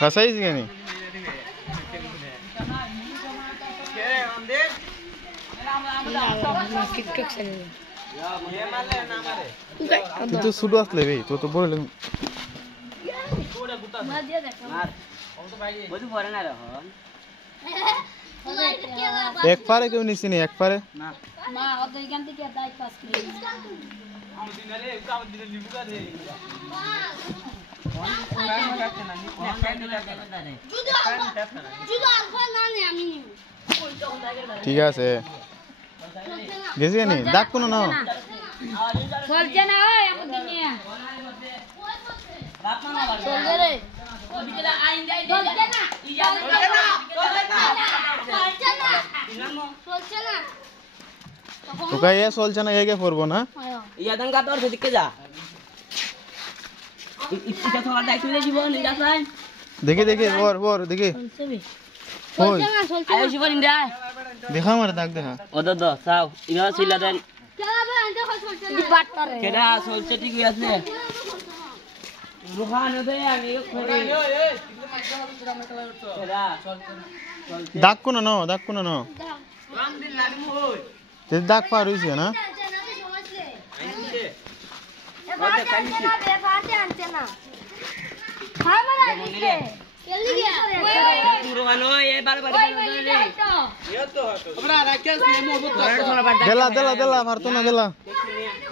हसाइस गनी तू तो सुडो असले बे तो बोल एक पारे क्यों नहीं सीने एक पारे ना मां और तो गंती के दाई पास कर हम दिन रे काम दिन लिबुका दे ঠিক আছে গেছি নি ডাক কোন না চলছে না ওই আমাদের নিয়ে বাপ না চলছে রে ওদিকে আইন যাই চলছে না চলছে না তো কাই চলছে না একে করব না ইয়াদান কা তোর দিকে যা ইচ্ছা তো আর দাইতে জীবন নিদা সাই দেখি দেখি ওর দেখি চলছে বে চলছে না চলছে আয় জীবন নিদা দেখা মার দাগ দেখা ও দাদা চাও ইনা ছিলা দেন কেলা বে আনতে চলছে না বাট করে কেডা চলছে ঠিক আছে রুহান দে আমি করে কেডা দাগ কোন না রাম দিন লাডমু হই তে দাগ পার হইছে না ওতে কালি না বে ফাটে আনতে না হাই মারা দিছে জলদি গিয়া পুরো ভালো এই বার বার লে ইয়া তো হতো আমরা রাকেশ নেমো বুত দেলা মারতো না দেলা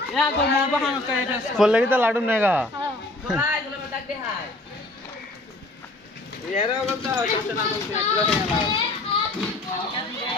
या गो मो बहानो करे फल लगी तो लाडू नेगा हां गुलो में दाग दे हाय यार बोलता चलते ना बोलते पूरा है